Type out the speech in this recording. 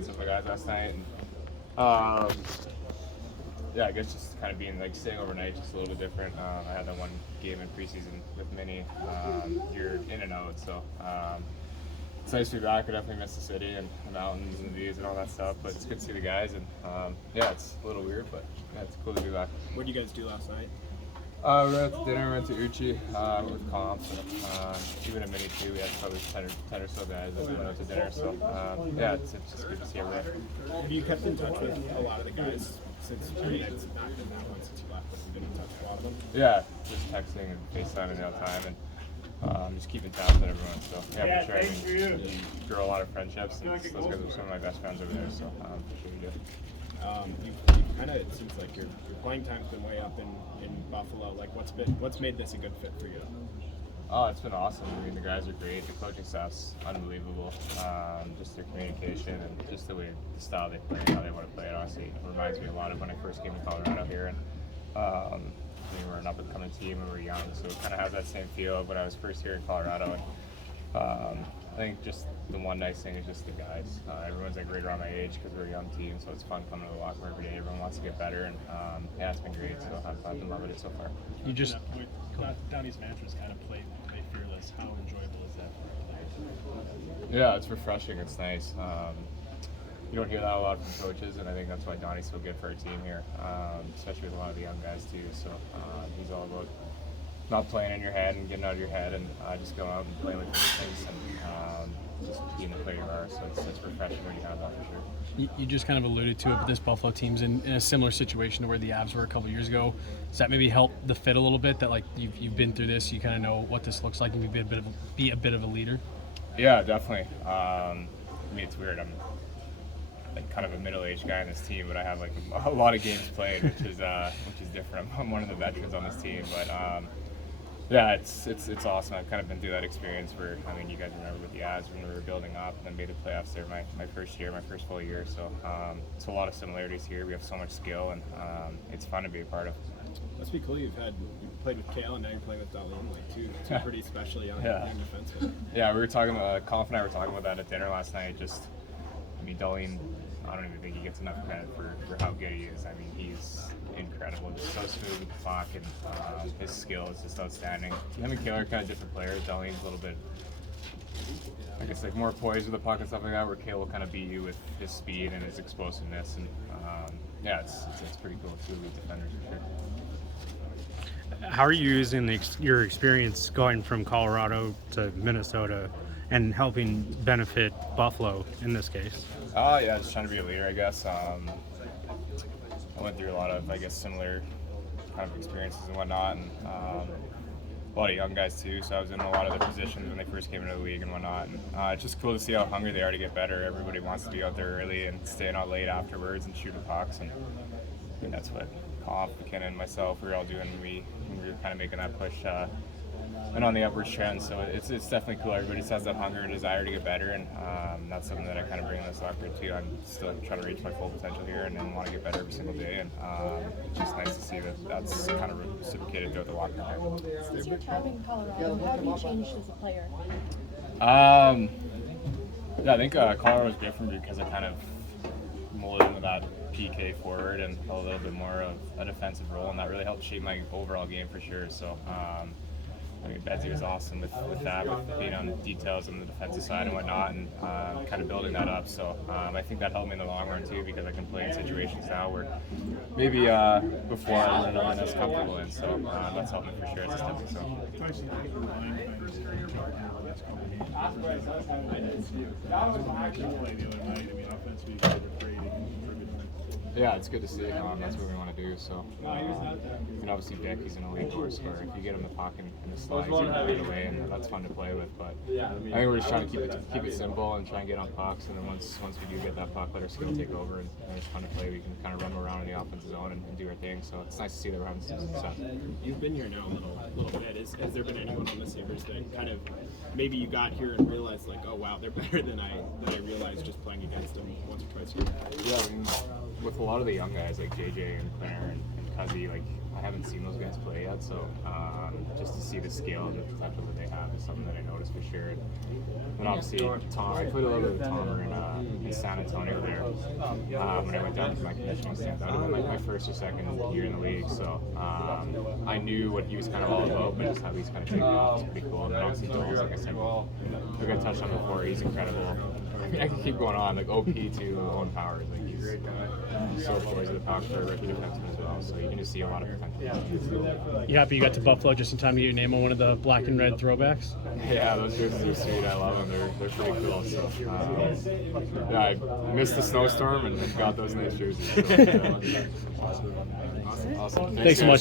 seeing some of the guys last night. And, yeah, I guess just kind of being like staying overnight, just a little bit different. I had that one game in preseason with Minnie. You're in and out, so it's nice to be back. I definitely miss the city and the mountains and the views and all that stuff. But it's good to see the guys, and yeah, it's a little weird, but yeah, it's cool to be back. What did you guys do last night? We went to dinner, went to Uchi with comps, and even at Mini too. We had probably 10 or so guys that we went out to dinner. So yeah, it's just good to see everyone. Have you kept in touch with a lot of the guys since? I mean, it's not been that long since you left, but you've been in touch with a lot of them. Yeah, just texting and FaceTiming all the time, and just keeping tabs on everyone. So yeah, for sure. I mean, you grow a lot of friendships, and those guys are some of my best friends over there. So for sure we do. You've kind of, it seems like your playing time's been way up in Buffalo. Like, what's made this a good fit for you? Oh, it's been awesome. I mean, the guys are great. The coaching staff's unbelievable. Just their communication and just the style they play, how they want to play it. Honestly, it reminds me a lot of when I first came to Colorado here, and we were an up-and-coming team and we were young, so it kind of has that same feel of when I was first here in Colorado. And I think just the one nice thing is just the guys. Everyone's like right around my age because we're a young team, so it's fun coming to the locker room every day. Everyone wants to get better, and yeah, it's been great. So I've been loving it so far. You just Downey's mantra's kind of play fearless. How enjoyable is that for you? Yeah, it's refreshing. It's nice. You don't hear that a lot from coaches, and I think that's why Donnie's so good for our team here, especially with a lot of the young guys too. So he's all about not playing in your head and getting out of your head, and just go out and play with things and just being the player you are. So it's refreshing when you have that for sure. You just kind of alluded to it, but this Buffalo team's in a similar situation to where the Avs were a couple years ago. Does that maybe help the fit a little bit? That like you've been through this, you kind of know what this looks like, and you be a bit of a leader. Yeah, definitely. I mean, it's weird. I'm like kind of a middle-aged guy on this team, but I have like a lot of games played, which is different. I'm one of the veterans on this team, but yeah, it's awesome. I've kind of been through that experience where, I mean, you guys remember with the Avs when we were building up and then made the playoffs there my first full year. So it's a lot of similarities here. We have so much skill, and it's fun to be a part of. Must be cool. You played with Kale, and now you're playing with Darlene, like two pretty special young defensemen. Yeah, we were talking about Colin and I were talking about that at dinner last night. Just, I mean, Darlene, I don't even think he gets enough credit for how good he is. I mean, he's incredible, just so smooth with the puck, and his skill is just outstanding. Him and Kale are kind of different players. Darlene's a little bit, I guess, like more poised with the puck and stuff like that, where Kale will kind of beat you with his speed and his explosiveness, and yeah, it's pretty cool. Two elite defenders for sure. How are you using your experience going from Colorado to Minnesota and helping benefit Buffalo in this case? Yeah, just trying to be a leader, I guess. I went through a lot of, I guess, similar kind of experiences and whatnot, and a lot of young guys too, so I was in a lot of their positions when they first came into the league and whatnot. And it's just cool to see how hungry they are to get better. Everybody wants to be out there early and staying out late afterwards and shooting pucks, and I mean, that's what Comp, McKinnon, and myself, we were all doing when we were kind of making that push and on the upward trend. So it's definitely cool. Everybody has that hunger and desire to get better, and that's something that I kind of bring in this locker room too. I'm still trying to reach my full potential here and want to get better every single day, and it's just nice to see that that's kind of reciprocated throughout the locker room. Since your time in Colorado, how have you changed as a player? Yeah, I think Colorado was different because I kind of molded into that PK forward and a little bit more of a defensive role, and that really helped shape my overall game for sure. So I mean, Betsy was awesome with that, with being on details on the defensive side and whatnot, and kind of building that up. So I think that helped me in the long run too, because I can play in situations now where maybe before I wasn't really as comfortable in. So that's helped me for sure as a stepping stone. Yeah, it's good to see. That's what we want to do. So, and obviously Beck, he's an elite goal scorer. If you get him the puck and the slides, he can beat away, and that's fun to play with. But I think we're just trying to keep it simple and try and get on pucks. And then once we do get that puck, let our skill take over, and it's fun to play. We can kind of run around in the offensive zone and do our thing. So it's nice to see that we're having some success. You've been here now a little bit. Has there been anyone on the Sabres that kind of maybe you got here and realized like, oh wow, they're better than I realized just playing against them once or twice here? Yeah, I mean, with a lot of the young guys like JJ and Claire and Tuzzy, like I haven't seen those guys play yet, so just to see the scale and the potential that they have is something that I noticed for sure. And obviously, Tom, I played a little bit with Tomer in San Antonio there when I went down for my conditioning stint. That would have been like my first or second year in the league, so I knew what he was kind of all about, but just how he's kind of taking off is pretty cool. And then obviously, Doles, like I said, like I touched on before, he's incredible. I can keep going on, like OP to own powers, like he's so poised to the power for a rookie defenseman as well, so you can just see a lot of potential. You happy you got to Buffalo just in time to get your name on one of the black and red throwbacks? Yeah, those jerseys are sweet. I love them. They're pretty cool. So yeah, I missed the snowstorm and got those nice jerseys. So, awesome. Thanks so guys. much.